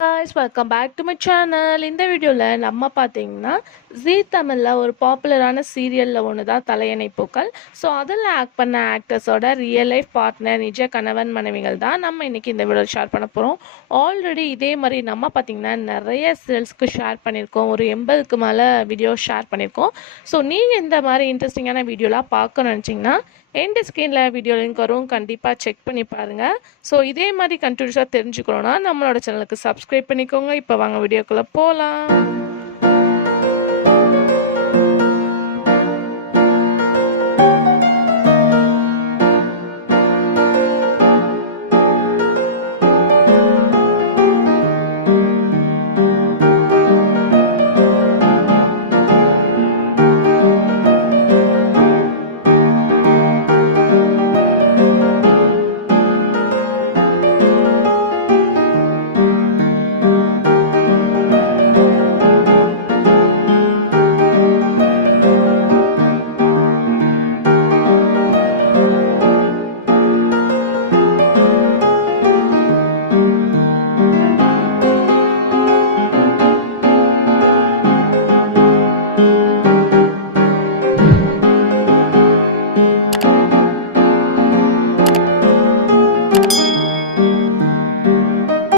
guys, welcome back to my channel. இந்த வீடியோல நம்ம பாத்தீங்கன்னா ஜீ தமிழ்ல ஒரு பாப்புலரான சீரியல்ல ஒன்று தான் தலையணை பூக்கள். ஸோ அதில் ஆக்ட் பண்ண ஆக்டர்ஸோட ரியல் லைஃப் பார்ட்னர் நிஜ கணவன் மனைவிகள் தான் நம்ம இன்னைக்கு இந்த வீடியோ ஷேர் பண்ண போகிறோம். ஆல்ரெடி இதே மாதிரி நம்ம பார்த்தீங்கன்னா நிறைய சீரியல்ஸ்க்கு ஷேர் பண்ணியிருக்கோம். ஒரு 80க்கு மேலே வீடியோ ஷேர் பண்ணியிருக்கோம். ஸோ நீங்கள் இந்த மாதிரி இன்ட்ரெஸ்டிங்கான வீடியோலாம் பார்க்கணும்னு நினச்சிங்கன்னா எண்டு ஸ்க்ரீனில் வீடியோ லிங்க் வரும், கண்டிப்பாக செக் பண்ணி பாருங்கள். ஸோ இதே மாதிரி கண்டினியூஸாக தெரிஞ்சுக்கணுன்னா நம்மளோட சேனலுக்கு சப்ஸ்கிரைப் பண்ணிக்கோங்க. இப்போ வாங்க வீடியோக்குள்ளே போகலாம்.